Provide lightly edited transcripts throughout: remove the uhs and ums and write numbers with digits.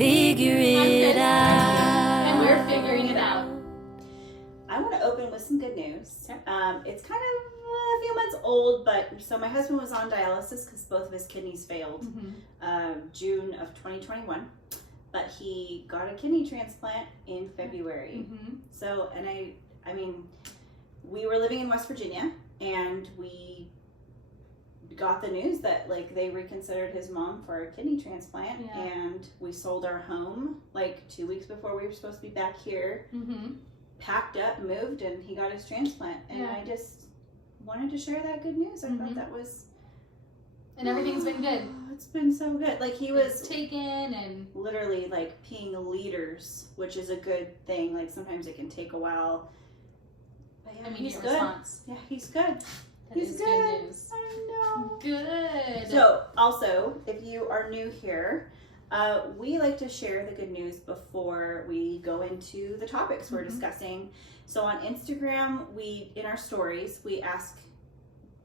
figure it out. And we're figuring it out. I want to open with some good news. Okay. It's kind of a few months old, but so my husband was on dialysis because both of his kidneys failed June of 2021. But he got a kidney transplant in February. So, and I mean, we were living in West Virginia, and we got the news that like they reconsidered his mom for a kidney transplant, and we sold our home like 2 weeks before we were supposed to be back here. Packed up, moved, and he got his transplant. And I just wanted to share that good news. I thought that was... And everything's been good. It's been so good. Like he was taken and... literally like peeing liters, which is a good thing. Like sometimes it can take a while. But yeah, he's good. Response. Yeah, he's good. He's good. Good news. I know. Good. So also, if you are new here, we like to share the good news before we go into the topics we're discussing. So on Instagram, in our stories, we ask,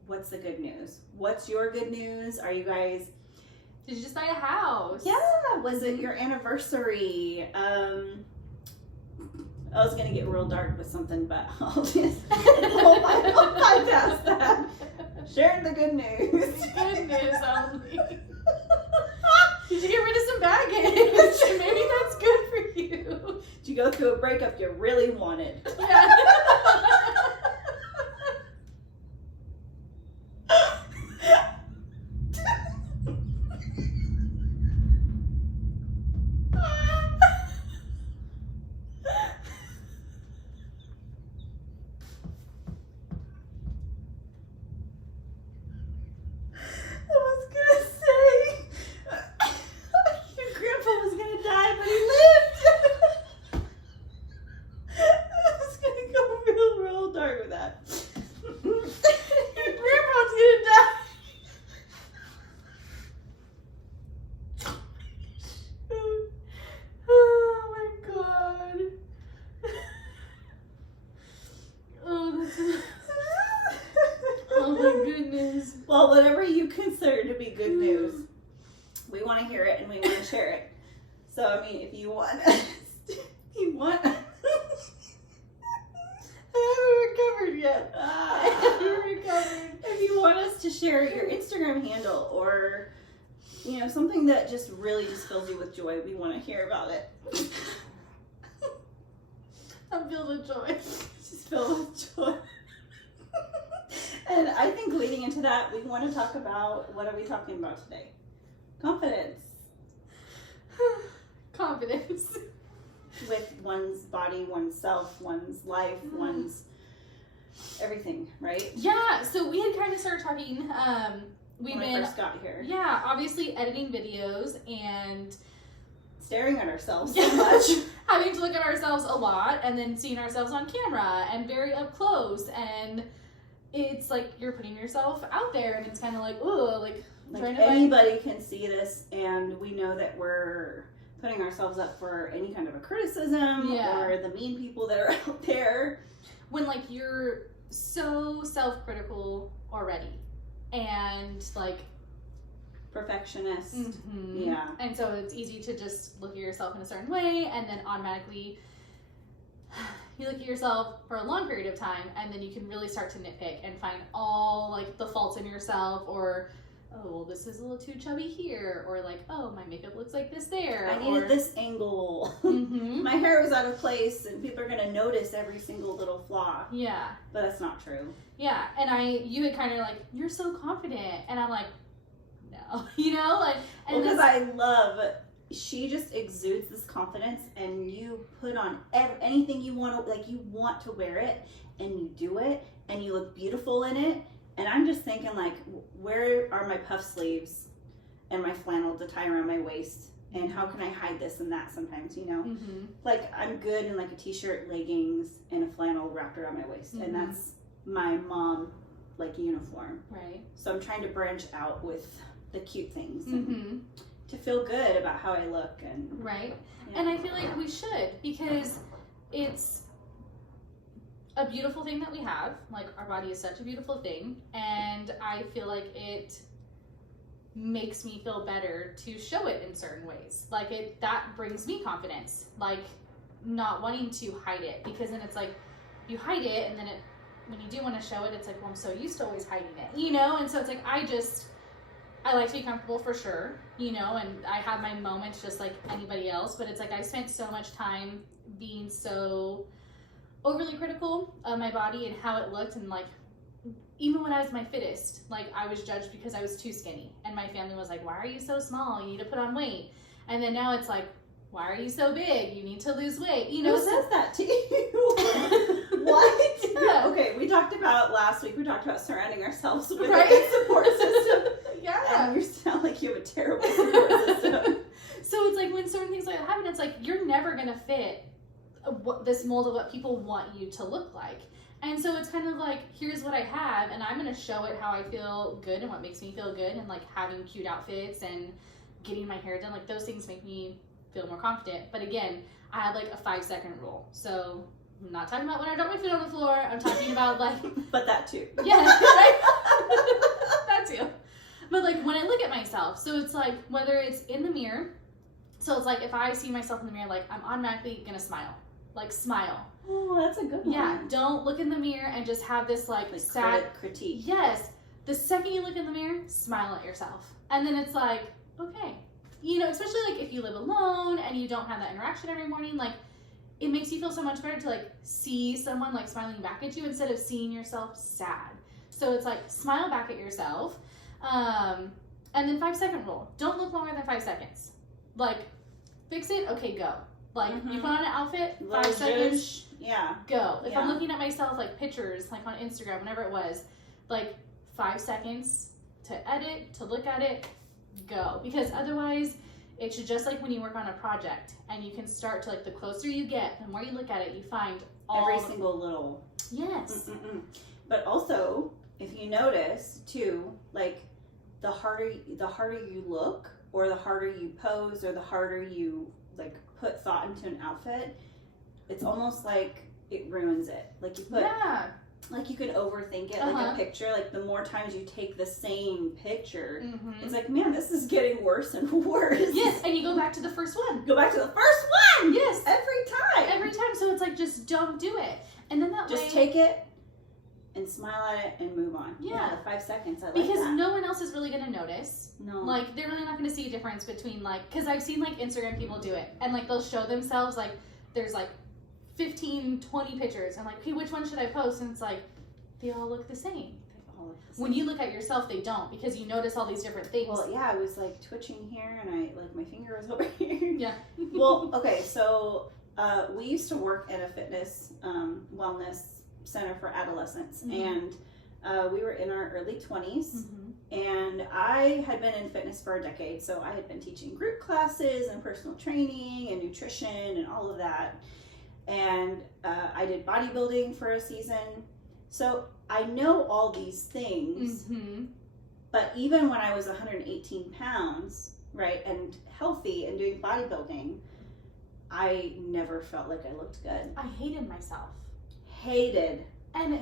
what's the good news? What's your good news? Are you guys... Did you just buy a house? Yeah. Was it your anniversary? I was going to get real dark with something, but I'll bypass that. Sharing the good news. Good news only. Did you get rid of some baggage? Maybe that's good for you. Did you go through a breakup you really wanted? Yeah. Well, whatever you consider to be good news, we want to hear it and we want to share it. So, I mean, if you want, I haven't recovered yet. If you want us to share your Instagram handle or, you know, something that just really just fills you with joy, we want to hear about it. I'm filled with joy. Just filled with joy. And I think leading into that, we want to talk about, what are we talking about today? Confidence. Confidence. With one's body, one's self, one's life, one's everything, right? Yeah, so we had kind of started talking, when I first got here. Yeah, obviously editing videos and staring at ourselves so much. Having to look at ourselves a lot and then seeing ourselves on camera and very up close, and it's like you're putting yourself out there and it's kind of like, ooh, like anybody can see this, and we know that we're putting ourselves up for any kind of a criticism or the mean people that are out there. When like you're so self-critical already and like perfectionist. Yeah. And so it's easy to just look at yourself in a certain way and then automatically you look at yourself for a long period of time, and then you can really start to nitpick and find all like the faults in yourself, or oh, well, this is a little too chubby here, or like, oh, my makeup looks like this there. I needed this angle. My hair was out of place, and people are gonna notice every single little flaw. Yeah. But that's not true. Yeah, and you had kind of like, you're so confident, and I'm like, no, you know, like, and because I love. She just exudes this confidence, and you put on anything you want to, like, you want to wear it, and you do it, and you look beautiful in it. And I'm just thinking, like, where are my puff sleeves and my flannel to tie around my waist, and how can I hide this and that sometimes, you know? Like, I'm good in like a t-shirt, leggings, and a flannel wrapped around my waist, and that's my mom like uniform. Right. So I'm trying to branch out with the cute things. And to feel good about how I look. And right. Yeah. And I feel like we should, because it's a beautiful thing that we have. Like, our body is such a beautiful thing, and I feel like it makes me feel better to show it in certain ways. Like that brings me confidence. Like not wanting to hide it, because then it's like you hide it, and then when you do want to show it, it's like, well, I'm so used to always hiding it, you know? And so it's like, I like to be comfortable for sure, you know, and I have my moments just like anybody else, but it's like I spent so much time being so overly critical of my body and how it looked, and like even when I was my fittest, like I was judged because I was too skinny, and my family was like, why are you so small? You need to put on weight. And then now it's like, why are you so big? You need to lose weight. You know, who says that to you? What? Yeah. Okay, last week we talked about surrounding ourselves with Right? a good support system. Yeah. And you sound like you have a terrible support system. So it's like when certain things like that happen, it's like you're never gonna fit this mold of what people want you to look like. And so it's kind of like, here's what I have, and I'm gonna show it how I feel good and what makes me feel good, and like having cute outfits and getting my hair done, like those things make me feel more confident. But again, I had like a 5-second rule. So I'm not talking about when I drop my foot on the floor. I'm talking about like But that too. yeah, right? That too. But like when I look at myself, so it's like whether it's in the mirror, so it's like if I see myself in the mirror, like I'm automatically gonna smile. Like smile. Oh, that's a good one. Yeah, don't look in the mirror and just have this like sad critique. Yes. The second you look in the mirror, smile at yourself. And then it's like, okay. You know, especially like if you live alone and you don't have that interaction every morning, like it makes you feel so much better to like see someone like smiling back at you instead of seeing yourself sad. So it's like smile back at yourself. And then 5-second rule. Don't look longer than 5 seconds. Like fix it, okay, go. Like you put on an outfit, 5 seconds, yeah, go. If I'm Yeah. looking at myself like pictures, like on Instagram, whenever it was, like 5 seconds to edit, to look at it, go. Because otherwise, it's just like when you work on a project and you can start to like the closer you get, the more you look at it, you find every single little. Yes. But also, if you notice too, like the harder you look, or the harder you pose, or the harder you like put thought into an outfit, it's almost like it ruins it. Like you put, Yeah. like you can overthink it, like a picture. Like the more times you take the same picture, it's like, man, this is getting worse and worse. Yes, and you go back to the first one. Go back to the first one. Yes. Every time. Every time. So it's like, just don't do it. And then that way. Just take it and smile at it and move on. Yeah. The 5 seconds. I like because that. no one else is really going to notice. No. Like, they're really not going to see a difference between, like, because I've seen, like, Instagram people do it. And, like, they'll show themselves, like, there's, like, 15, 20 pictures. And, like, okay, which one should I post? And it's like, they all look the same. When you look at yourself, they don't, because you notice all these different things. Well, yeah, I was, like, twitching here, and my finger was over here. Yeah. Well, okay, so we used to work at a fitness wellness center for adolescents, and we were in our early 20s, and I had been in fitness for a decade, so I had been teaching group classes and personal training and nutrition and all of that, and I did bodybuilding for a season, so I know all these things, but even when I was 118 pounds, right, and healthy and doing bodybuilding, I never felt like I looked good. I hated myself. Hated. And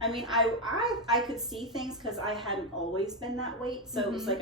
I mean, I could see things because I hadn't always been that weight, so it was like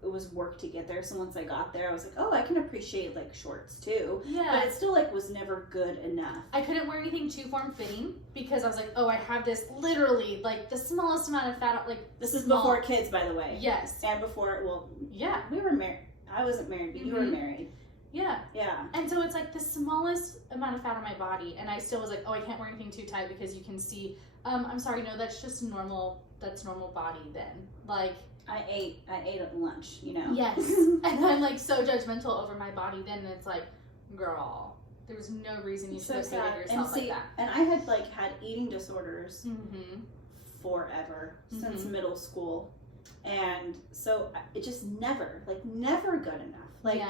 it was work to get there. So once I got there, I was like, oh, I can appreciate like shorts too. Yeah. But it still like was never good enough. I couldn't wear anything too form fitting because I was like, oh, I have this literally like the smallest amount of fat. Like this is before kids, by the way. Yes. And before, well, yeah, we were married. I wasn't married, but you were married. Yeah. Yeah. And so it's like the smallest amount of fat on my body, and I still was like, oh, I can't wear anything too tight because you can see. I'm sorry, no, that's just normal. That's normal body then. Like I ate at lunch, you know. Yes. And I'm like so judgmental over my body then, and it's like, girl, there's no reason you should have hated yourself like that. And I had like had eating disorders forever since middle school, and so it just never good enough. Like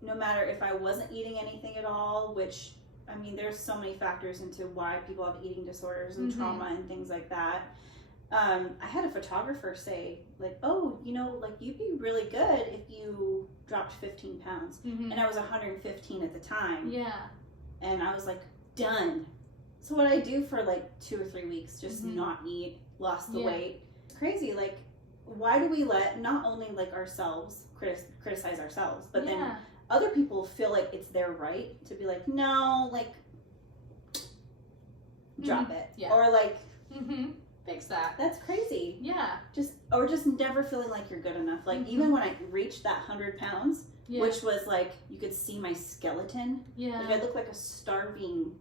no matter if I wasn't eating anything at all, which I mean, there's so many factors into why people have eating disorders and trauma and things like that. I had a photographer say, like, oh, you know, like, you'd be really good if you dropped 15 pounds. And I was 115 at the time. Yeah. And I was like, done. So what I do for, like, 2 or 3 weeks, just not eat, lost the weight. It's crazy. Like, why do we let not only like ourselves criticize ourselves, but then Yeah. other people feel like it's their right to be like, no, like drop it, Yeah. or like Fix that. that's crazy. Yeah. Just never feeling like you're good enough. Like Mhm. even when I reached that 100 pounds, Yeah. which was like you could see my skeleton. Yeah. Like I looked like a starving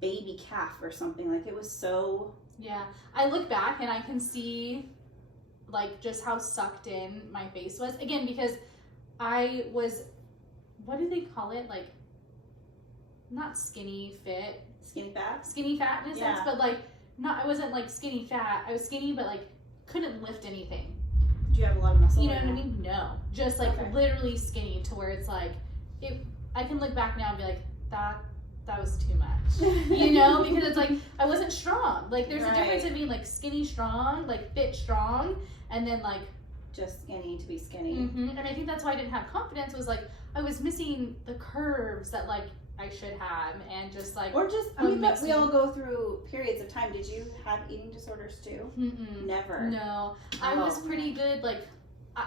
baby calf or something. Like it was so. Yeah. I look back and I can see like just how sucked in my face was. Again, because I was, what do they call it? Like, not skinny fit, Skinny fat. skinny fat in a sense, Yeah. but like, not, I wasn't like skinny fat. I was skinny, but like couldn't lift anything. Do you have a lot of muscle? You know or what I no? mean? No. Just like Okay. literally skinny to where it's like, if I can look back now and be like, that was too much. You know, because it's like I wasn't strong. Like there's a difference in being like skinny strong, like fit strong, and then like Just skinny to be skinny. and I think that's why I didn't have confidence, was like I was missing the curves that like I should have, and just like Or just, I what mean, but makes we me- all go through periods of time. Did you have eating disorders too? Never. No, I was pretty good. Like,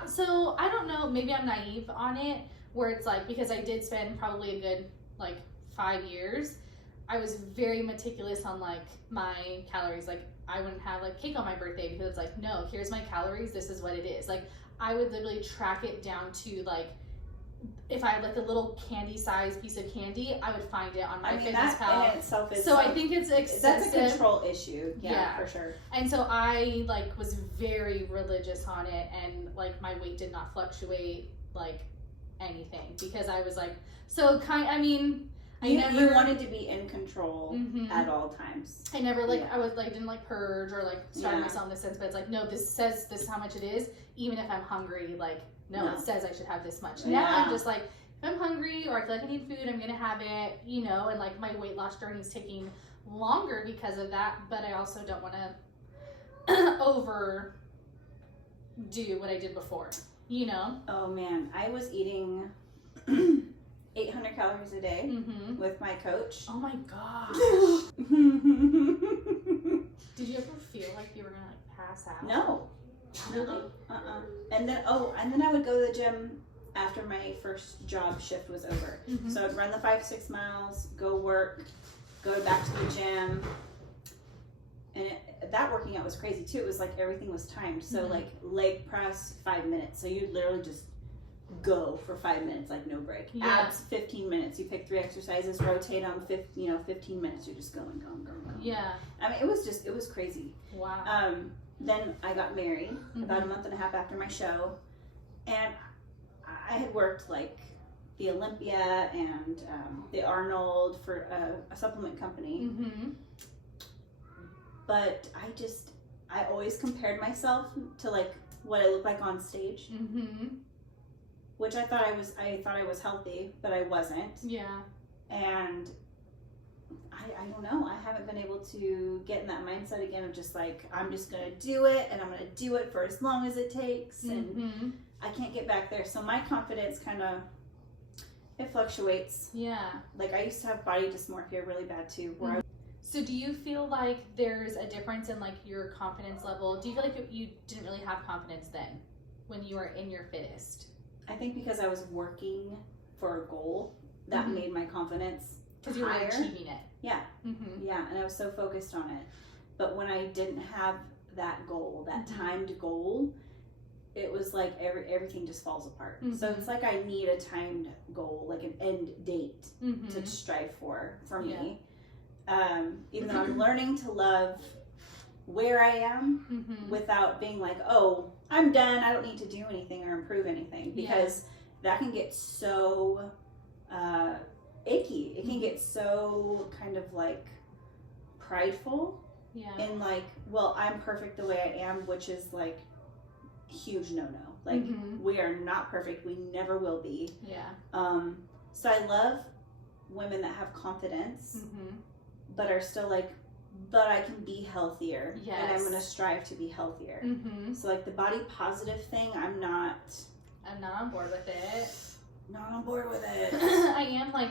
so I don't know. Maybe I'm naive on it, where it's like because I did spend probably a good like 5 years. I was very meticulous on like my calories. Like I wouldn't have like cake on my birthday because it's like, no, here's my calories. This is what it is. Like I would literally track it down to like, if I had like a little candy sized piece of candy, I would find it on my I mean, Fitness that in Pal. itself is So I think it's excessive. that's a control issue. Yeah, Yeah. for sure. And so I like was very religious on it, and like my weight did not fluctuate like anything because I was like I mean I You, never you wanted to be in control Mhm. at all times. I never like Yeah. I was like didn't like purge or like starve Yeah. myself in this sense, but it's like no, this says this is how much it is, even if I'm hungry, like no, No. it says I should have this much. Yeah. Now I'm just like, if I'm hungry or I feel like I need food, I'm gonna have it, you know, and like my weight loss journey is taking longer because of that, but I also don't want to overdo what I did before, you know. Oh man, I was eating 800 calories a day with my coach. Oh my gosh. Did you ever feel like you were gonna like pass out? No. Really? And then I would go to the gym after my first job shift was over. So I'd run the 5-6 miles, go work, go back to the gym. And that working out was crazy too. It was like everything was timed. So like leg press 5 minutes. So you'd literally just go for 5 minutes, like no break. Yeah. Abs 15 minutes. You pick 3 exercises, rotate them. 15 minutes. You're just going. Yeah. I mean, it was crazy. Wow. Then I got married about a month and a half after my show, and I had worked like the Olympia and the Arnold for a supplement company, but I always compared myself to like what I looked like on stage, which I thought I was healthy, but I wasn't. Yeah. And I don't know. I haven't been able to get in that mindset again of just like, I'm just going to do it and I'm going to do it for as long as it takes. And I can't get back there. So my confidence kind of, it fluctuates. Yeah. Like I used to have body dysmorphia really bad too. Where So do you feel like there's a difference in like your confidence level? Do you feel like you didn't really have confidence then when you were in your fittest? I think because I was working for a goal that made my confidence Because you were higher. achieving it. Yeah. Yeah, and I was so focused on it. But when I didn't have that goal, that timed goal, it was like everything just falls apart. So it's like I need a timed goal, like an end date to strive for me. Even though I'm learning to love where I am without being like, oh, I'm done, I don't need to do anything or improve anything, because that can get so icky. It can get so kind of like prideful and like, well, I'm perfect the way I am, which is like huge no-no. Like we are not perfect. We never will be. So I love women that have confidence but are still like, but I can be healthier and I'm going to strive to be healthier. So like the body positive thing, I'm not on board with it. Not on board with it. I am like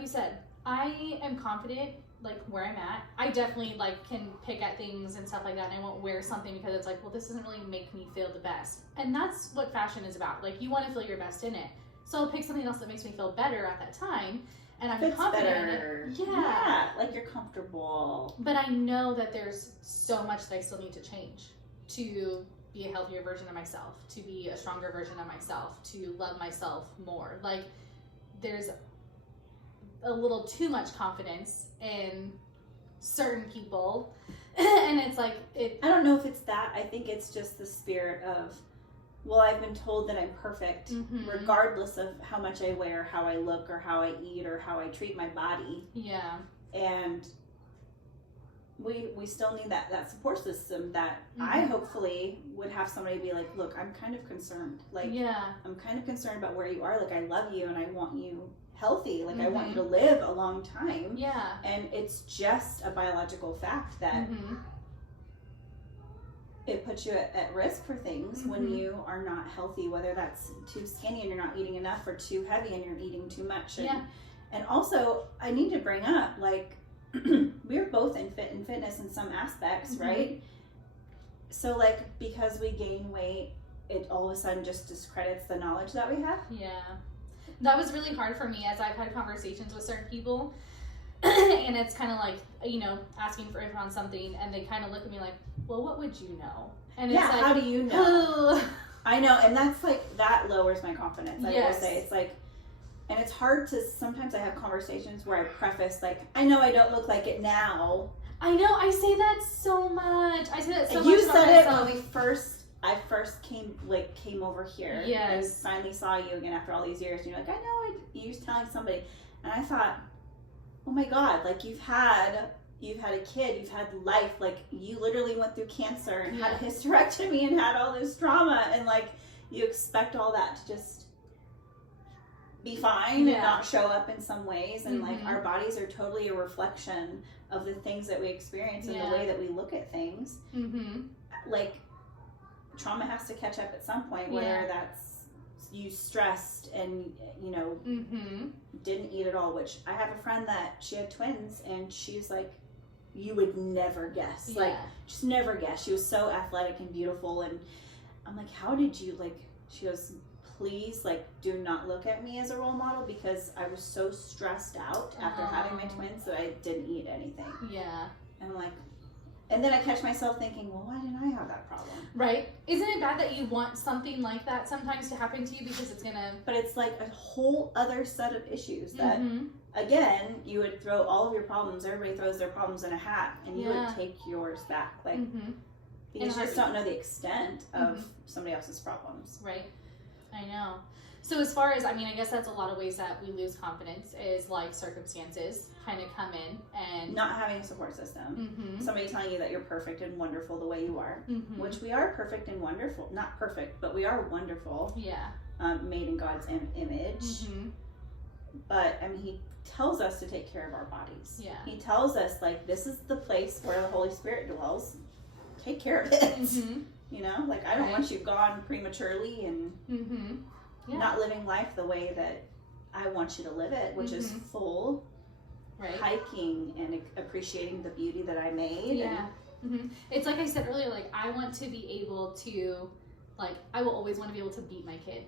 you said, I am confident like where I'm at, I definitely like can pick at things and stuff like that, and I won't wear something because it's like, well, this doesn't really make me feel the best. And that's what fashion is about. Like, you want to feel your best in it. So I'll pick something else that makes me feel better at that time, and I'm Fits confident better. in it. Yeah, like you're comfortable. But I know that there's so much that I still need to change to be a healthier version of myself, to be a stronger version of myself, to love myself more. Like, there's a little too much confidence in certain people, and it's like I don't know if it's that. I think it's just the spirit of, well, I've been told that I'm perfect, regardless of how much I wear, how I look, or how I eat, or how I treat my body. Yeah. And we still need that support system that I hopefully would have somebody be like, look, I'm kind of concerned. Like, I'm kind of concerned about where you are. Like, I love you and I want you healthy. Like, I want you to live a long time. Yeah. And it's just a biological fact that it puts you at risk for things when you are not healthy, whether that's too skinny and you're not eating enough, or too heavy and you're eating too much. And also, I need to bring up, like, we're both in fitness in some aspects, right? So, like, because we gain weight, it all of a sudden just discredits the knowledge that we have. Yeah. That was really hard for me as I've had conversations with certain people. And it's kind of like, you know, asking for info on something, and they kind of look at me like, well, what would you know? And it's like, how do you know? I know, and that's like, that lowers my confidence, I will say. It's like, and it's hard to, sometimes I have conversations where I preface, like, I know I don't look like it now. I know, I say that so much. I say that so much. You said it when I first came over here. Yes. And finally saw you again after all these years. And you're like, I know, you was telling somebody. And I thought, oh my God, like, you've had a kid, you've had life, like, you literally went through cancer and had a hysterectomy and had all this trauma, and like, you expect all that to just be fine and not show up in some ways, and like, our bodies are totally a reflection of the things that we experience and the way that we look at things. Like, trauma has to catch up at some point, whether that's you stressed and, you know, didn't eat at all, which I have a friend that she had twins, and she's like, you would never guess, like, just never guess. She was so athletic and beautiful, and I'm like, how did you, like, she goes, please, like, do not look at me as a role model, because I was so stressed out after having my twins that I didn't eat anything. Yeah. And I'm like, and then I catch myself thinking, well, why didn't I have that problem? Right. Isn't it bad that you want something like that sometimes to happen to you because it's gonna... But it's like a whole other set of issues that, again, you would throw all of your problems, everybody throws their problems in a hat, and you would take yours back. Like, because you just don't know the extent of somebody else's problems. Right. I know. So as far as, I mean, I guess that's a lot of ways that we lose confidence, is like circumstances kind of come in and... Not having a support system. Somebody telling you that you're perfect and wonderful the way you are, which we are perfect and wonderful. Not perfect, but we are wonderful. Yeah. Made in God's image. But, I mean, he tells us to take care of our bodies. Yeah. He tells us, like, this is the place where the Holy Spirit dwells. Take care of it. You know? Like, I don't want you gone prematurely and... not living life the way that I want you to live it, which is full, hiking and appreciating the beauty that I made. Yeah. It's like I said earlier, like, I want to be able to, like, I will always want to be able to beat my kid.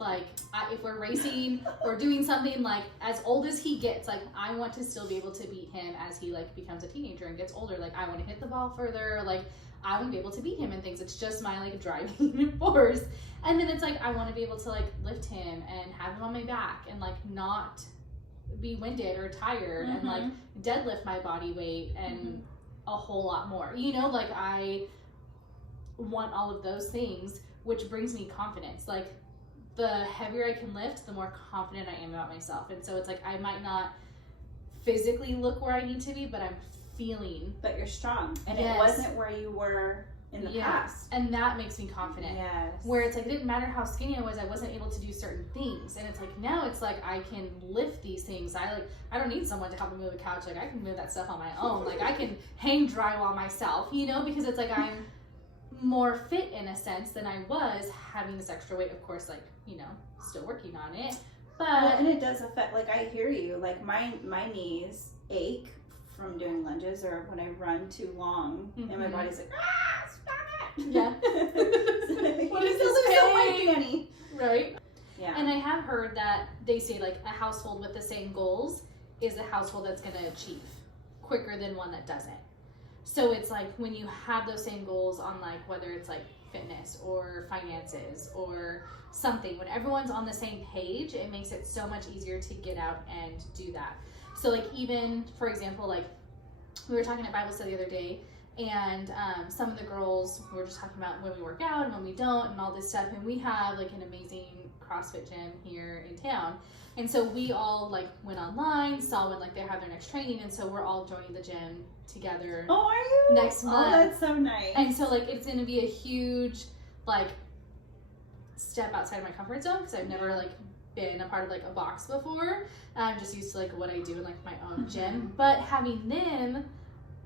Like, if we're racing or doing something, like, as old as he gets, like, I want to still be able to beat him as he, like, becomes a teenager and gets older. Like, I want to hit the ball further. Like, I want to be able to beat him in things. It's just my, like, driving force. And then it's like, I want to be able to, like, lift him and have him on my back and, like, not be winded or tired and, like, deadlift my body weight and a whole lot more. You know, like, I want all of those things, which brings me confidence. Like, the heavier I can lift, the more confident I am about myself. And so it's like, I might not physically look where I need to be, but I'm feeling. But you're strong. And it wasn't where you were in the past. And that makes me confident. Yes. Where it's like, it didn't matter how skinny I was, I wasn't able to do certain things. And it's like, now it's like, I can lift these things. I don't need someone to help me move a couch. Like, I can move that stuff on my own. Like, I can hang drywall myself, you know, because it's like, I'm more fit in a sense than I was having this extra weight. Of course, like, you know, still working on it. But, well, and it does affect, like, I hear you. Like, my knees ache from doing lunges or when I run too long and my body's like, stop it. Yeah. What is this pain? Right. Yeah. And I have heard that they say like a household with the same goals is a household that's going to achieve quicker than one that doesn't. So it's like when you have those same goals on like whether it's like fitness or finances or something, when everyone's on the same page, it makes it so much easier to get out and do that. So like even for example, like we were talking at Bible study the other day, and some of the girls were just talking about when we work out and when we don't and all this stuff, and we have like an amazing CrossFit gym here in town, and so we all like went online, saw when like they have their next training, and so we're all joining the gym together. Oh, are you? Next month. Oh, that's so nice. And so like it's gonna be a huge like step outside of my comfort zone because I've never like been a part of like a box before. I'm just used to like what I do in like my own gym, but having them,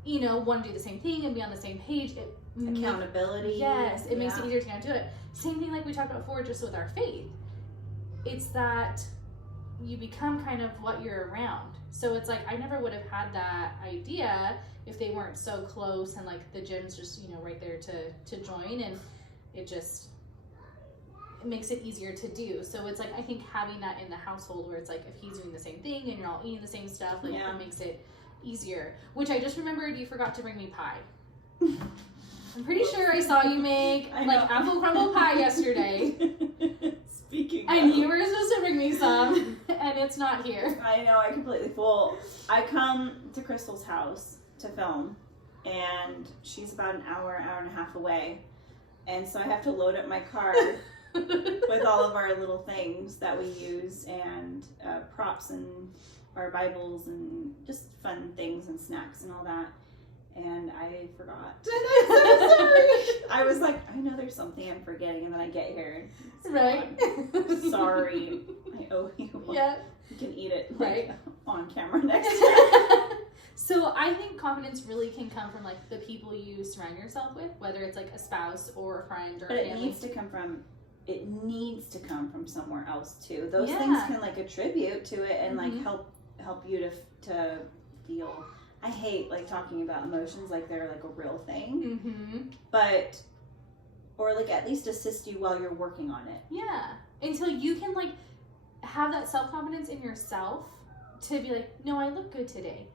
you know, want to do the same thing and be on the same page, it accountability. Yes, it makes it easier to get into it. Same thing like we talked about before, just with our faith. It's that you become kind of what you're around. So it's like I never would have had that idea if they weren't so close and like the gym's just, you know, right there to join, and it makes it easier to do. So it's like I think having that in the household where it's like if he's doing the same thing and you're all eating the same stuff, like it makes it easier. Which I just remembered you forgot to bring me pie. I'm pretty sure I saw you make like apple crumble pie yesterday. Speaking and of, you were supposed to bring me some, and it's not here. I know, I completely. Well, I come to Crystal's house to film, and she's about an hour and a half away, and so I have to load up my car with all of our little things that we use and props and our Bibles and just fun things and snacks and all that. And I forgot. I'm so sorry. I was like, I know there's something I'm forgetting, and then I get here. Right. Sorry. I owe you one. Yeah. You can eat it right on camera next time. So I think confidence really can come from like the people you surround yourself with, whether it's like a spouse or a friend or but a family. It needs to come from somewhere else too. Those things can like attribute to it and like help you to feel. I hate like talking about emotions like they're like a real thing, but or like at least assist you while you're working on it. Yeah, until you can like have that self-confidence in yourself to be like, no, I look good today,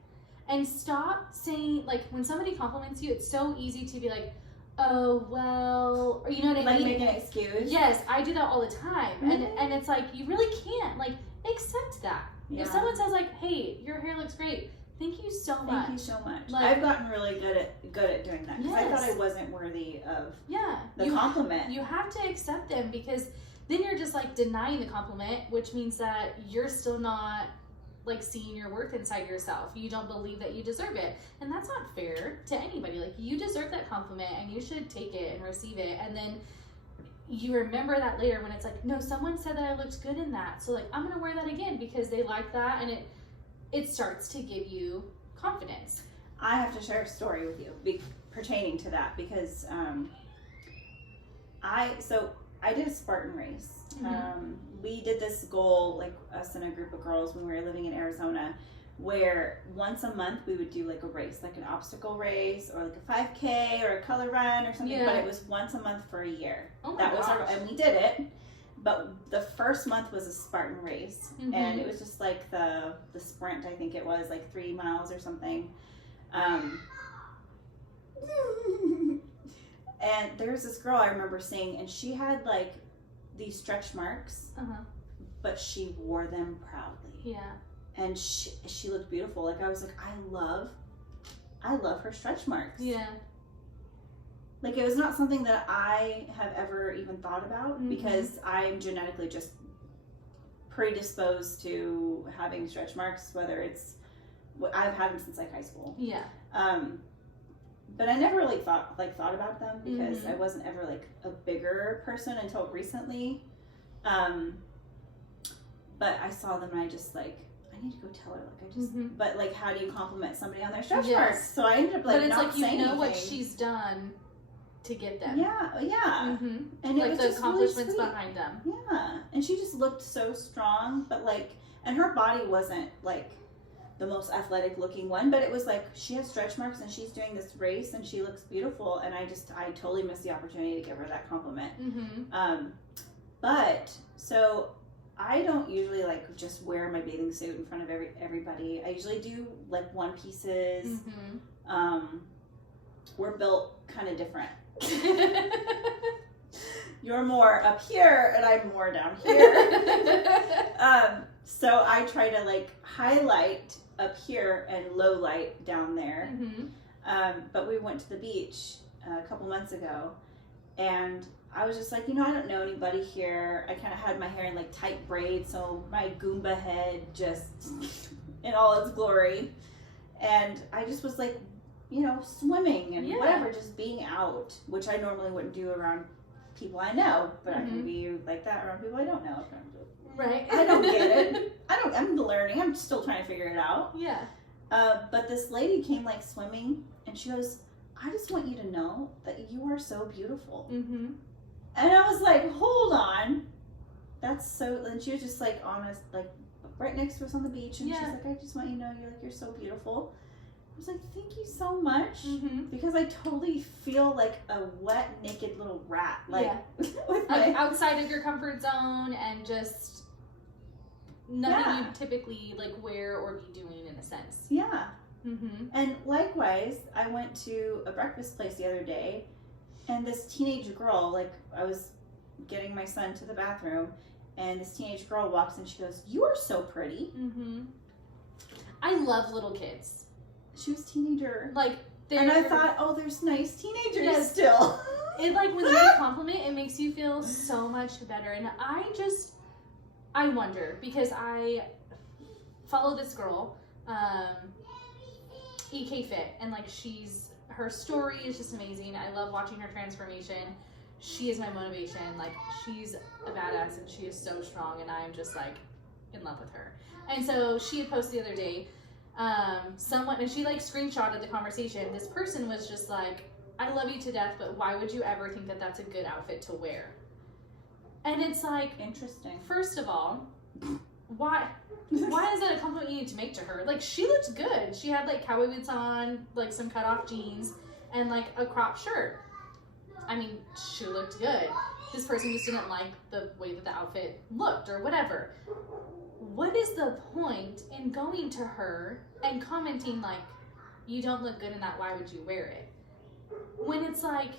and stop saying like when somebody compliments you, it's so easy to be like, oh well, or you know what I mean? Like make an excuse. Yes, I do that all the time, and it's like you really can't like accept that. Yeah. If someone says like, hey, your hair looks great. Thank you so much. Thank you so much. Like, I've gotten really good at doing that because I thought I wasn't worthy of the compliment. You have to accept them because then you're just like denying the compliment, which means that you're still not like seeing your worth inside yourself. You don't believe that you deserve it, and that's not fair to anybody. Like you deserve that compliment, and you should take it and receive it, and then you remember that later when it's like, no, someone said that I looked good in that, so like I'm gonna wear that again because they like that, and it starts to give you confidence. I have to share a story with you pertaining to that because I did a Spartan race. We did this goal, like us and a group of girls when we were living in Arizona, where once a month we would do like a race, like an obstacle race or like a 5K or a color run or something, but it was once a month for a year. Oh my gosh. And we did it. But the first month was a Spartan race, and it was just like the sprint, I think it was, like 3 miles or something. And there's this girl I remember seeing, and she had like these stretch marks, but she wore them proudly. Yeah. And she looked beautiful. Like I was like, I love her stretch marks. Yeah. Like, it was not something that I have ever even thought about because I'm genetically just predisposed to having stretch marks, whether it's, I've had them since like high school. Yeah. But I never really thought about them because I wasn't ever like a bigger person until recently. But I saw them and I just like, I need to go tell her, like I just, but like how do you compliment somebody on their stretch marks? So I ended up like but it's not like you know anything. What she's done to get them. Yeah. And like it was the just accomplishments really behind them. Yeah. And she just looked so strong, but like, and her body wasn't like the most athletic looking one, but it was like she has stretch marks and she's doing this race and she looks beautiful, and I totally missed the opportunity to give her that compliment. But so I don't usually like just wear my bathing suit in front of everybody. I usually do like one pieces. We're built kind of different. You're more up here and I'm more down here. So I try to like highlight up here and low light down there. But we went to the beach a couple months ago, and I was just like, I don't know anybody here. I kind of had my hair in like tight braids, so my Goomba head just in all its glory. And I just was like, swimming and whatever, just being out, which I normally wouldn't do around people I know, but I can be like that around people I don't know. Right. I don't get it. I'm learning. I'm still trying to figure it out. Yeah. But this lady came like swimming, and she goes, I just want you to know that you are so beautiful. And I was like, hold on. That's so, and she was just like honest, like right next to us on the beach, and she's like, I just want you to know you're so beautiful. I was like, thank you so much, because I totally feel like a wet, naked little rat, like with my outside of your comfort zone, and just nothing you typically like wear or be doing in a sense. Yeah. And likewise, I went to a breakfast place the other day, and this teenage girl, like I was getting my son to the bathroom, and this teenage girl walks in, she goes, you are so pretty. I love little kids. She was a teenager. Like, and I thought, oh, there's nice teenagers still. It like when they compliment, it makes you feel so much better. And I wonder, because I follow this girl, EK Fit, and like her story is just amazing. I love watching her transformation. She is my motivation. Like, she's a badass and she is so strong, and I am just like in love with her. And so she had posted the other day, someone, and she like screenshotted the conversation. This person was just like, I love you to death, but why would you ever think that that's a good outfit to wear? And it's like, interesting. First of all, why is that a compliment you need to make to her? Like, she looked good. She had like cowboy boots on, like some cut off jeans, and like a crop shirt. I mean, she looked good. This person just didn't like the way that the outfit looked or whatever. What is the point in going to her and commenting like, you don't look good in that, why would you wear it? When it's like,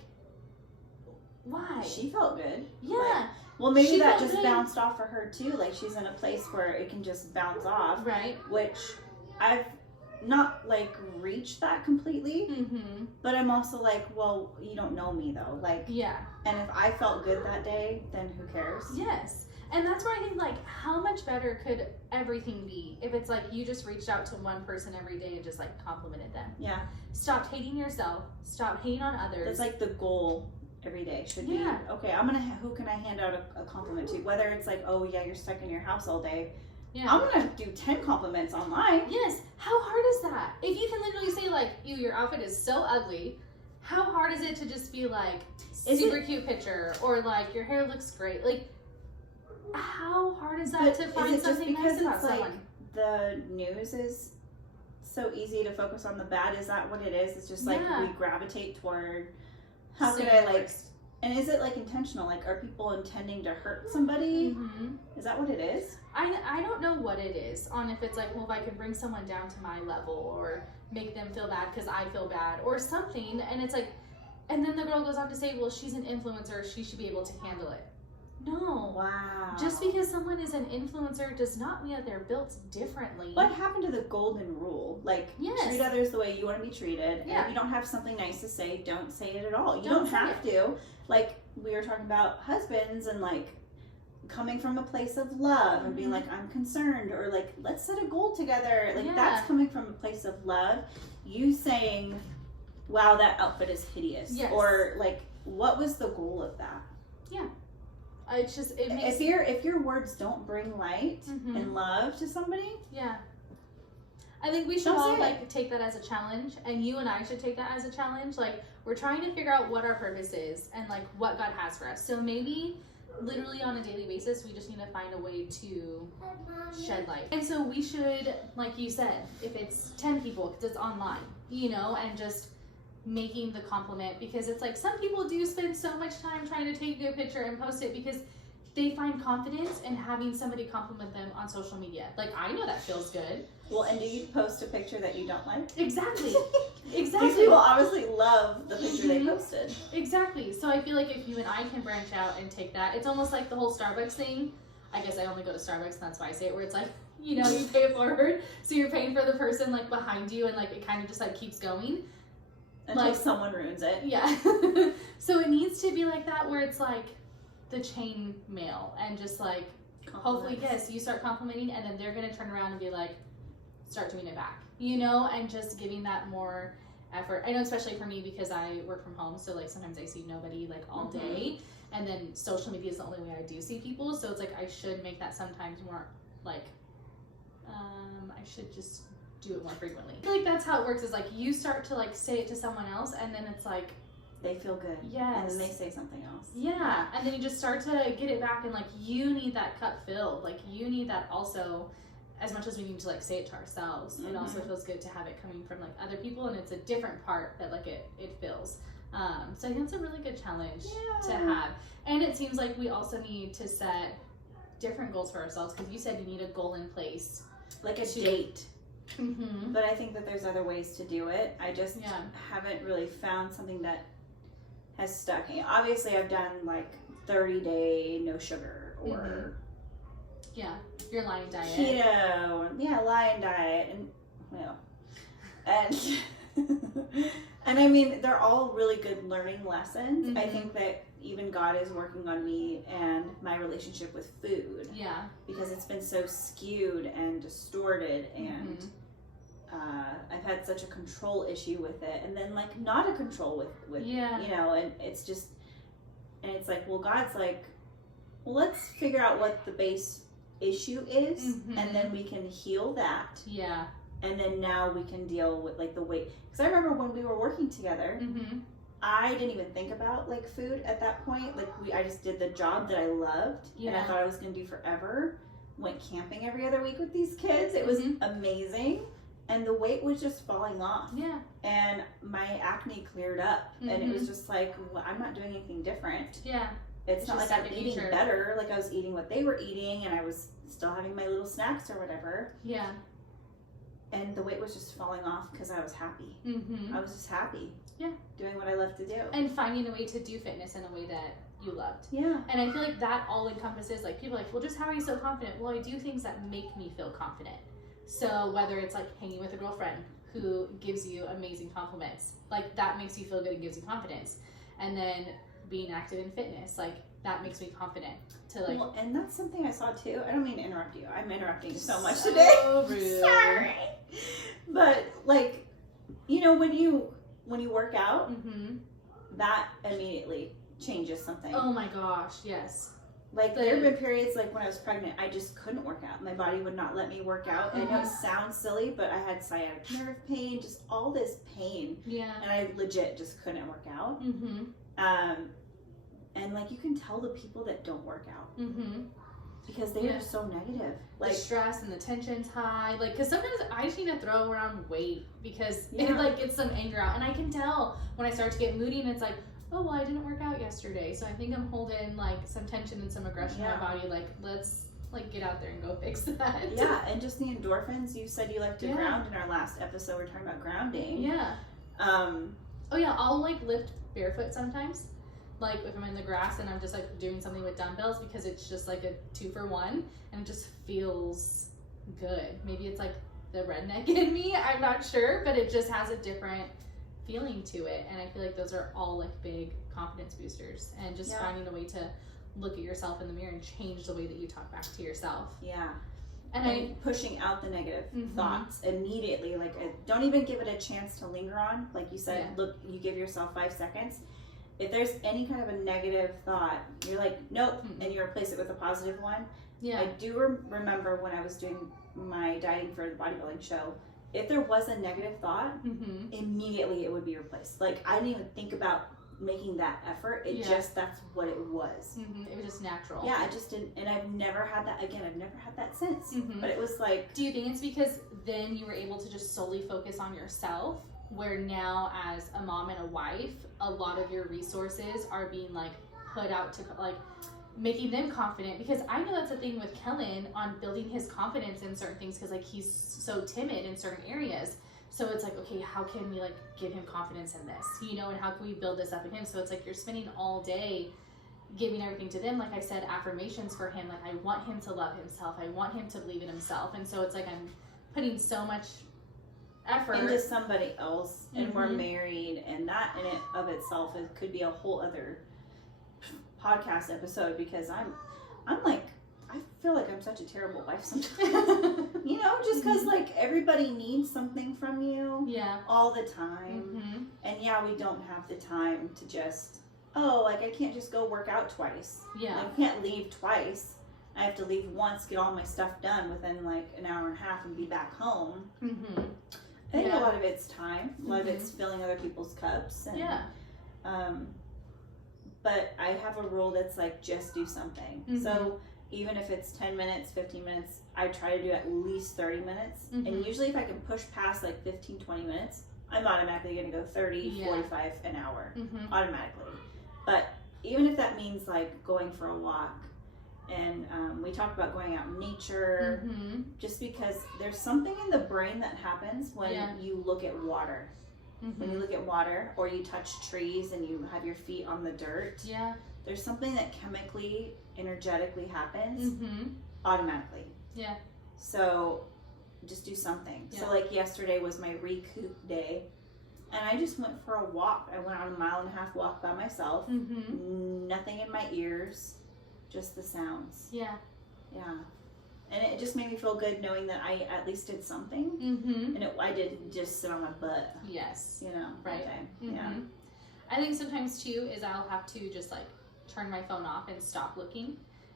why? She felt good. Yeah. Like, well, maybe that just bounced off for her too. Like, she's in a place where it can just bounce off. Right. Which I've not like reached that completely. But I'm also like, well, you don't know me though. Like, yeah. And if I felt good that day, then who cares? Yes. And that's where I think, like, how much better could everything be if it's like you just reached out to one person every day and just like complimented them? Yeah. Stop hating yourself. Stop hating on others. That's like the goal every day should be, okay, who can I hand out a compliment to? Whether it's like, oh yeah, you're stuck in your house all day. Yeah. I'm gonna do 10 compliments online. Yes. How hard is that? If you can literally say like, your outfit is so ugly, how hard is it to just be like, super cute picture, or like, your hair looks great? Like, how hard is that to find something nice about someone? Like, the news is so easy to focus on the bad. Is that what it is? It's just like we gravitate toward, how could I like, and is it like intentional? Like, are people intending to hurt somebody? Is that what it is? I don't know what it is on if it's like, well, if I can bring someone down to my level or make them feel bad because I feel bad or something. And it's like, and then the girl goes on to say, well, she's an influencer, she should be able to handle it. No. Wow. Just because someone is an influencer does not mean that they're built differently. What happened to the golden rule? Like, treat others the way you want to be treated. And if you don't have something nice to say, don't say it at all. You don't have to. Like, we were talking about husbands and like coming from a place of love and being like, I'm concerned, or like, let's set a goal together. Like, that's coming from a place of love. You saying, wow, that outfit is hideous. Yes. Or like, what was the goal of that? Yeah. It's just, it makes... If your words don't bring light and love to somebody, I think we should all like take that as a challenge, and you and I should take that as a challenge. Like, we're trying to figure out what our purpose is and like what God has for us. So maybe literally on a daily basis, we just need to find a way to shed light. And so we should, like you said, if it's 10 people, because it's online, you know, and just making the compliment, because it's like some people do spend so much time trying to take a good picture and post it because they find confidence in having somebody compliment them on social media. Like, I know that feels good. Well, and do you post a picture that you don't like? Exactly. These people obviously love the picture they posted. Exactly. So I feel like if you and I can branch out and take that, it's almost like the whole Starbucks thing. I guess I only go to Starbucks, and that's why I say it, where it's like, you know, you pay it forward, so you're paying for the person like behind you, and like it kind of just like keeps going. Until like someone ruins it. Yeah. So it needs to be like that, where it's like the chain mail, and just like hopefully, yes, you start complimenting, and then they're gonna turn around and be like, start doing it back, you know, and just giving that more effort. I know, especially for me, because I work from home, so like sometimes I see nobody like all day, and then social media is the only way I do see people, so it's like I should make that sometimes more like I should just do it more frequently. I feel like that's how it works, is like you start to like say it to someone else, and then it's like they feel good. Yes. And then they say something else. Yeah. And then you just start to get it back, and like you need that cup filled. Like you need that also, as much as we need to like say it to ourselves. It also feels good to have it coming from like other people, and it's a different part that like it fills. So I think it's a really good challenge to have. And it seems like we also need to set different goals for ourselves, because you said you need a goal in place. Like a date. Mm-hmm. But I think that there's other ways to do it. I just haven't really found something that has stuck. Obviously, I've done like 30-day no sugar or your Lion diet, keto, Lion diet, and and I mean, they're all really good learning lessons. I think that even God is working on me and my relationship with food. Yeah, because it's been so skewed and distorted, and I've had such a control issue with it, and then like not a control with you know, and it's just, and it's like, well, God's like, well, let's figure out what the base issue is, and then we can heal that. Yeah. And then now we can deal with like the weight. Because I remember when we were working together, I didn't even think about like food at that point. Like I just did the job that I loved, and I thought I was going to do forever. Went camping every other week with these kids. It was amazing. And the weight was just falling off. Yeah. And my acne cleared up. And it was just like, well, I'm not doing anything different. Yeah. It's not like I'm eating better. Like I was eating what they were eating, and I was still having my little snacks or whatever. Yeah. And the weight was just falling off because I was happy. I was just happy. Yeah. Doing what I love to do. And finding a way to do fitness in a way that you loved. Yeah. And I feel like that all encompasses, like, people are like, well, just how are you so confident? Well, I do things that make me feel confident. So whether it's like hanging with a girlfriend who gives you amazing compliments, like that makes you feel good and gives you confidence. And then being active in fitness, like that makes me confident to like. Well, and that's something I saw too. I don't mean to interrupt you. I'm interrupting so much today. Rude. Sorry. But like, you know, when you work out, that immediately changes something. Oh my gosh, yes. Like there have been periods like when I was pregnant, I just couldn't work out. My body would not let me work out. And I know it sounds silly, but I had sciatic nerve pain, just all this pain. Yeah. And I legit just couldn't work out. And like you can tell the people that don't work out. Because they are so negative. Like the stress and the tension's high. Like, because sometimes I just need to throw around weight because it like gets some anger out. And I can tell when I start to get moody, and it's like, oh, well, I didn't work out yesterday, so I think I'm holding like some tension and some aggression in my body. Like, let's like get out there and go fix that. Yeah, and just the endorphins. You said you like to ground in our last episode. We're talking about grounding. Yeah. Oh yeah, I'll like lift barefoot sometimes. Like if I'm in the grass and I'm just like doing something with dumbbells, because it's just like a 2-for-1 and it just feels good. Maybe it's like the redneck in me, I'm not sure, but it just has a different feeling to it. And I feel like those are all like big confidence boosters, and just finding a way to look at yourself in the mirror and change the way that you talk back to yourself. Yeah. And pushing out the negative thoughts immediately. Like don't even give it a chance to linger on. Like you said, look, you give yourself 5 seconds. If there's any kind of a negative thought, you're like, nope, and you replace it with a positive one. Yeah. I do remember when I was doing my dieting for the bodybuilding show, if there was a negative thought, immediately it would be replaced. Like I didn't even think about making that effort. It Yeah. just, that's what it was. It was just natural. Yeah, I just didn't, and I've never had that, again, I've never had that since. Mhm. But it was like, Do you think it's because then you were able to just solely focus on yourself, where now as a mom and a wife, a lot of your resources are being like put out to like making them confident? Because I know that's the thing with Kellen on building his confidence in certain things, because like he's so timid in certain areas. So it's like, okay, how can we like give him confidence in this, you know, and how can we build this up in him? So it's like you're spending all day giving everything to them. Like I said, affirmations for him. Like I want him to love himself. I want him to believe in himself. And so it's like I'm putting so much effort into somebody else, and we're Mhm. married, and that in it of itself, it could be a whole other podcast episode, because I'm like, I feel like I'm such a terrible wife sometimes. You know, just because like everybody needs something from you Yeah. all the time. Mm-hmm. And yeah, we don't have the time to just, oh, like I can't just go work out twice. Yeah. I can't leave twice. I have to leave once, get all my stuff done within like an hour and a half, and be back home. Mm-hmm. I think Yeah. a lot of it's time. A lot of Mhm. it's filling other people's cups. And, Yeah. But I have a rule that's like, just do something. Mhm. So even if it's 10 minutes, 15 minutes, I try to do at least 30 minutes. Mhm. And usually if I can push past like 15, 20 minutes, I'm automatically going to go 30, Yeah. 45, an hour. Mm-hmm. Automatically. But even if that means like going for a walk, and we talk about going out in nature, Mm-hmm. just because there's something in the brain that happens when Yeah. you look at water. When Mm-hmm. you look at water, or you touch trees and you have your feet on the dirt, Yeah. there's something that chemically, energetically happens Mm-hmm. automatically. Yeah. So just do something. Yeah. So like yesterday was my recoup day, and I just went for a walk. I went on a 1.5 mile walk by myself. Mm-hmm. Nothing in my ears, just the sounds. Yeah. Yeah. And it just made me feel good knowing that I at least did something. Mm-hmm. And I didn't just sit on my butt, Yes. you know, all Right. day. Mm-hmm. Yeah. I think sometimes too is I'll have to just like turn my phone off and stop looking,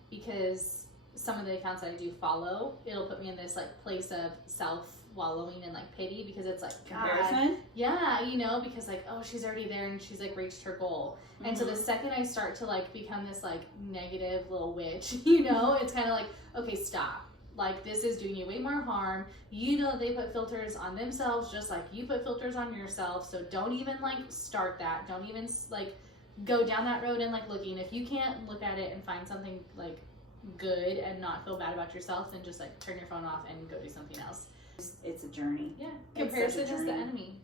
because some of the accounts that I do follow, it'll put me in this like place of self wallowing and like pity, because it's like, God, Comparison? yeah, you know, because like, oh, she's already there and she's like reached her goal. And so the second I start to like become this like negative little witch, you know, it's kind of like, okay, stop. Like, this is doing you way more harm. You know, they put filters on themselves just like you put filters on yourself. So don't even like start that. Don't even like go down that road and like looking. If you can't look at it and find something like good and not feel bad about yourself, then just like turn your phone off and go do something else. It's a journey. Yeah, It's comparison such a is the journey. enemy.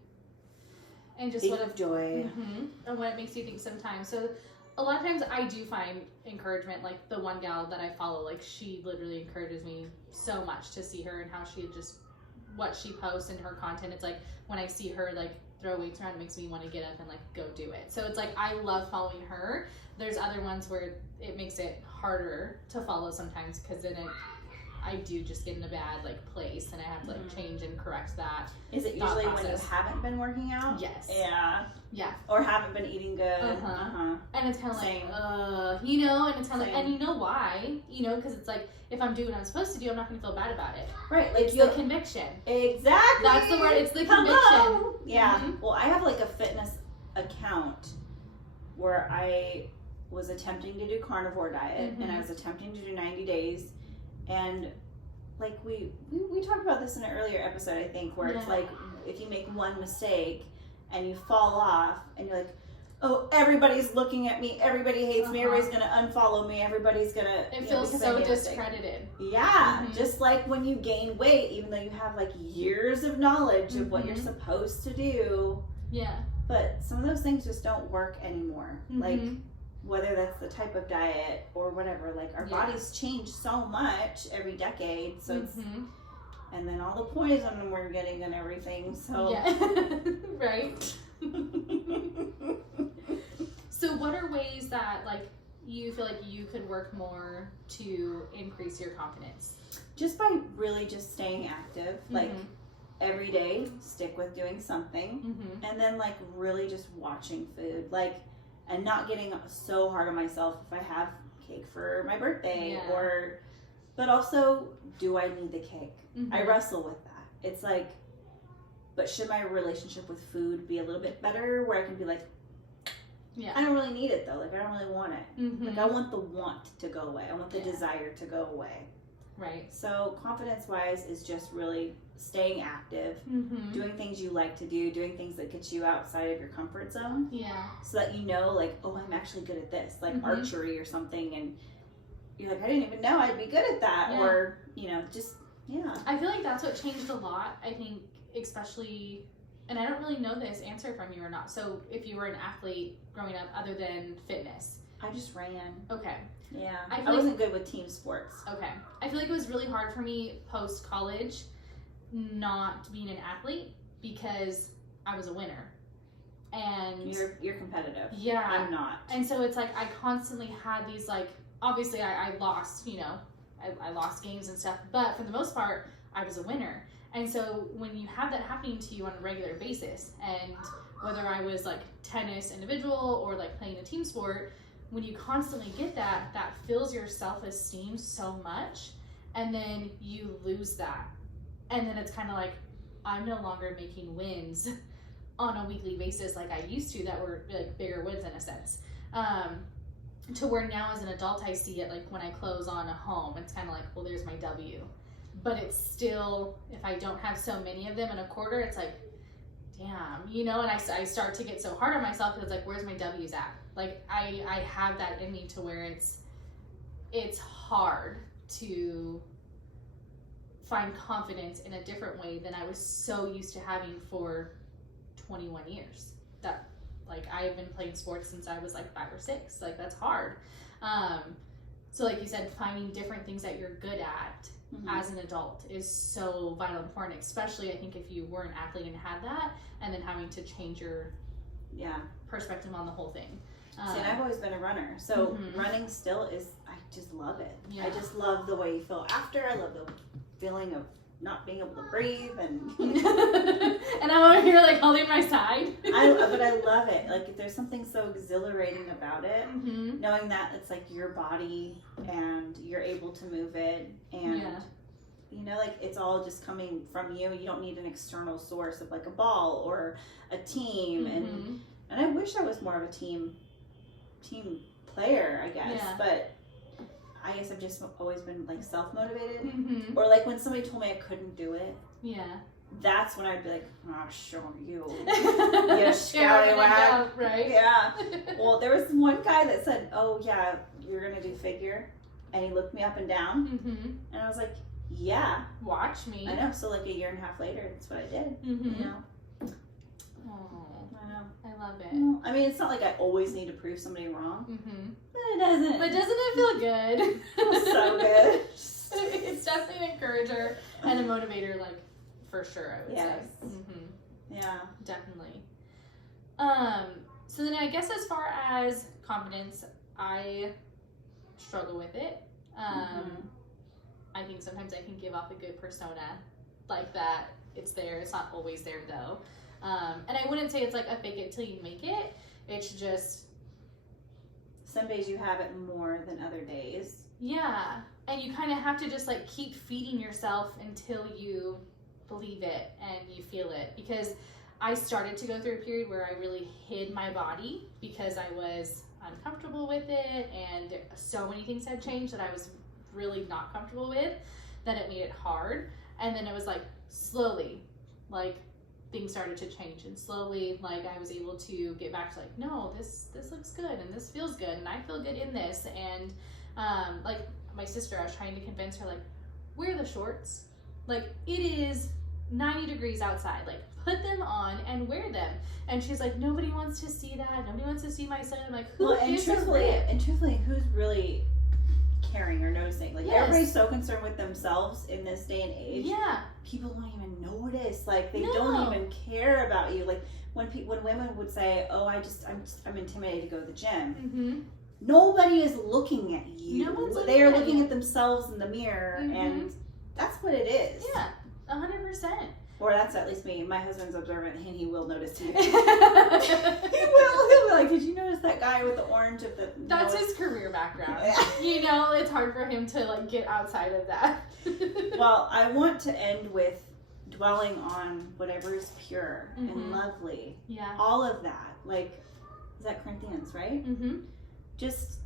And just Thief what of joy. Mm-hmm. And what it makes you think sometimes. So a lot of times I do find encouragement. Like the one gal that I follow, like she literally encourages me so much to see her and how she just, what she posts and her content. It's like when I see her like throw weights around, it makes me want to get up and like go do it. So it's like I love following her. There's other ones where it makes it harder to follow sometimes, because then I do just get in a bad like place, and I have to like change and correct that. Is it Thought usually when you process. haven't been working out? Yes. Yeah. Yeah. Or haven't been eating good. Uh-huh. And it's kind of like, Same. you know, and it's kind of like, Same. and you know why? You know, because it's like, if I'm doing what I'm supposed to do, I'm not going to feel bad about it. Right. Like It's you the conviction. Exactly. That's the word. It's the Hello. conviction. Yeah. Mhm. Well, I have like a fitness account where I was attempting to do carnivore diet, and I was attempting to do 90 days, and like we talked about this in an earlier episode, I think, where it's Yeah. like if you make one mistake and you fall off, and you're like, oh, everybody's looking at me, everybody hates me, everybody's gonna unfollow me, everybody's gonna. It you know, feels because I so made a mistake. discredited. Yeah, Mhm. just like when you gain weight, even though you have like years of knowledge of what you're Mhm. supposed to do, Yeah. but some of those things just don't work anymore. Like Mhm. whether that's the type of diet or whatever, like our Yeah. bodies change so much every decade, so it's, Mhm. and then all the poison we're getting and everything, so Yeah. Right. So what are ways that like you feel like you could work more to increase your confidence? just by really just staying active, like Mhm. every day, stick with doing something. Mhm. And then like really just watching food, like, and not getting so hard on myself if I have cake for my birthday, Yeah. or, but also, do I need the cake? Mhm. I wrestle with that. It's like, but should my relationship with food be a little bit better, where I can be like, Yeah. I don't really need it though. Like I don't really want it. Mm-hmm. Like I want the want to go away. I want the Yeah. desire to go away. Right. So confidence wise is just really staying active, Mm-hmm. doing things you like to do, doing things that get you outside of your comfort zone, Yeah. so that you know, like, oh, I'm actually good at this, like Mhm. archery or something, and you're like, I didn't even know I'd be good at that, Yeah. or just yeah. I feel like that's what changed a lot. I think, especially, and I don't really know this answer from you or not. So, if you were an athlete growing up, other than fitness, I just ran. okay, Yeah, I feel I wasn't good with team sports. okay. I feel like it was really hard for me post college, not being an athlete because I was a winner, and You're competitive. yeah, I'm not. and so it's like I constantly had these like. Obviously, I lost. I lost games and stuff, but for the most part, I was a winner. And so when you have that happening to you on a regular basis, and whether I was like tennis individual or like playing a team sport, when you constantly get that fills your self-esteem so much, and then you lose that. And then it's kind of like, I'm no longer making wins on a weekly basis like I used to, that were like bigger wins in a sense. To where now as an adult I see it like when I close on a home, it's kind of like, well, there's my W. But it's still, if I don't have so many of them in a quarter, it's like, damn, and I start to get so hard on myself because it's like, where's my W's at? Like I have that in me to where it's hard to find confidence in a different way than I was so used to having for 21 years. That like I've been playing sports since I was like 5 or 6. Like that's hard. So like you said, finding different things that you're good at as an adult is so vital and important, especially I think if you were an athlete and had that, and then having to change your perspective on the whole thing. See, and I've always been a runner, so Mhm. running still is, I just love it. Yeah. I just love the way you feel after. I love the feeling of not being able to breathe, and And I'm over here like holding my side. but I love it. Like there's something so exhilarating about it, Mm-hmm. knowing that it's like your body and you're able to move it, and like it's all just coming from you. You don't need an external source of like a ball or a team, Mm-hmm. and I wish I was more of a team player, I guess, Yeah. but I guess I've just always been like self-motivated. Mm-hmm. Or like when somebody told me I couldn't do it, Yeah. that's when I'd be like, "I'll show you." Yeah, scallywag. right? Yeah. Well, there was one guy that said, "Oh yeah, you're gonna do figure," and he looked me up and down, Mm-hmm. and I was like, "Yeah, Watch me. I know." So like a year and a half later, that's what I did. Mm-hmm. You know, Oh, I know. I love it. Well, I mean, it's not like I always need to prove somebody wrong, Mm-hmm. but it doesn't. But doesn't it feel good? Feels so good. It's definitely an encourager and a motivator, like for sure. I would Yes. say. Mm-hmm. Yeah. Definitely. So then I guess as far as confidence, I struggle with it. I think sometimes I can give off a good persona like that. It's there. It's not always there though. And I wouldn't say it's like a fake it till you make it. It's just, Some days you have it more than other days. yeah. And you kind of have to just like keep feeding yourself until you believe it and you feel it. Because I started to go through a period where I really hid my body because I was uncomfortable with it, and so many things had changed that I was really not comfortable with, that it made it hard. And then it was like slowly, like things started to change, and slowly like I was able to get back to like, no, this looks good and this feels good and I feel good in this. And like my sister, I was trying to convince her, like, wear the shorts, like it is 90 degrees outside, like put them on and wear them. And she's like, nobody wants to see that, nobody wants to see my son. I'm like, who gives a rip? And truthfully, who's really caring or noticing? Like Yes. everybody's so concerned with themselves in this day and age. Yeah. People don't even notice. Like they No. don't even care about you. Like when women would say, "Oh, I'm intimidated to go to the gym." Mm-hmm. Nobody is looking at you. No one's They are looking at looking you. at themselves in the mirror, Mhm. and that's what it is. Yeah, 100%. Or that's at least me. My husband's observant, and he will notice too. That's He will. He'll be like, "Did you notice that guy with the orange at the?" his career background. Yeah. You know, it's hard for him to like get outside of that. Well, I want to end with dwelling on whatever is pure Mhm. and lovely. Yeah. All of that, like is that Corinthians, right? Mm-hmm. Just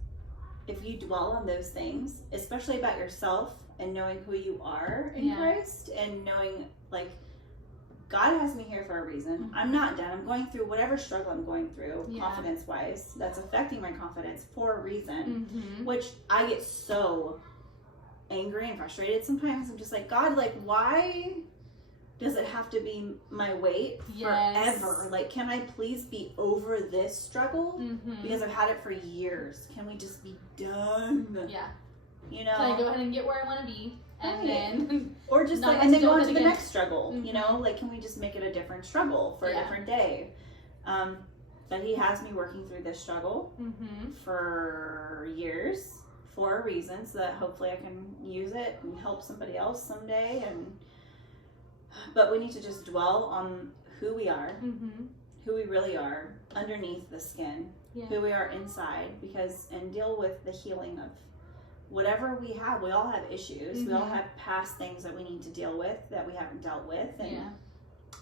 if you dwell on those things, especially about yourself and knowing who you are in Christ and knowing like God has me here for a reason. Mm-hmm. I'm not done. I'm going through whatever struggle I'm going through confidence wise that's affecting my confidence for a reason, which I get so angry and frustrated sometimes. I'm just like, God, like, why does it have to be my weight forever? Like, can I please be over this struggle? Because I've had it for years. Can we just be done? Yeah. You know? Can I go ahead and get where I want to be? And then... Or just like, and then go on to the next struggle, you know? Like, can we just make it a different struggle for a different day? But he has me working through this struggle for years for a reason, so that hopefully I can use it and help somebody else someday. But we need to just dwell on who we are, who we really are underneath the skin, who we are inside, and deal with the healing of whatever we have. We all have issues. We all have past things that we need to deal with that we haven't dealt with. And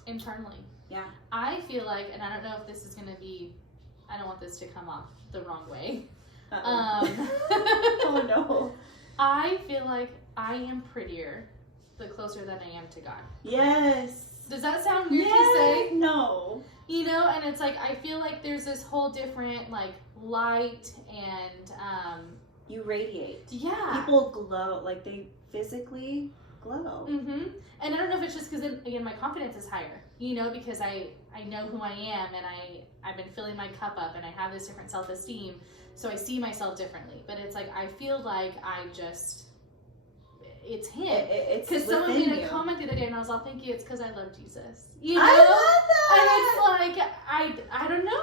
internally. Yeah. I feel like, and I don't know if this is going to be, I don't want this to come off the wrong way. Oh no. I feel like I am prettier the closer that I am to God. Yes. Does that sound weird to say? No. You know, and it's like, I feel like there's this whole different, like, light and, you radiate. Yeah. People glow, like they physically glow. And I don't know if it's just because, again, my confidence is higher, you know, because I know who I am and I've been filling my cup up and I have this different self-esteem. So I see myself differently. But it's like, I feel like it's him. Because someone made a comment the other day and I was all, thank you, it's because I love Jesus. You know? I love that! And it's like, I don't know.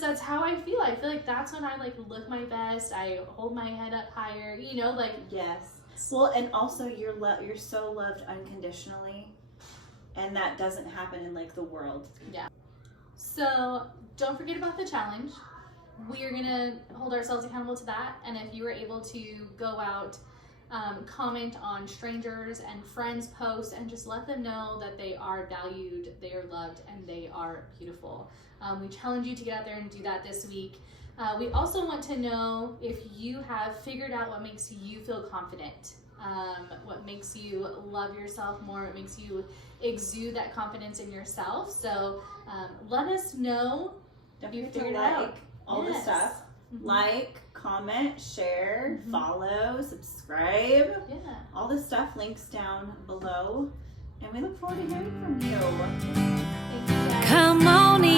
That's how I feel. I feel like that's when I like look my best. I hold my head up higher, you know, like. Yes. Well, and also you're so loved unconditionally. And that doesn't happen in like the world. Yeah. So don't forget about the challenge. We are going to hold ourselves accountable to that. And if you were able to go out, comment on strangers and friends' posts and just let them know that they are valued, they are loved, and they are beautiful. We challenge you to get out there and do that this week. We also want to know if you have figured out what makes you feel confident, what makes you love yourself more, what makes you exude that confidence in yourself. So let us know if you you figured to it out. All the stuff. Like, comment, share, follow, subscribe. Yeah. All the stuff links down below. And we look forward to hearing from you. Thank you, guys. Come on in.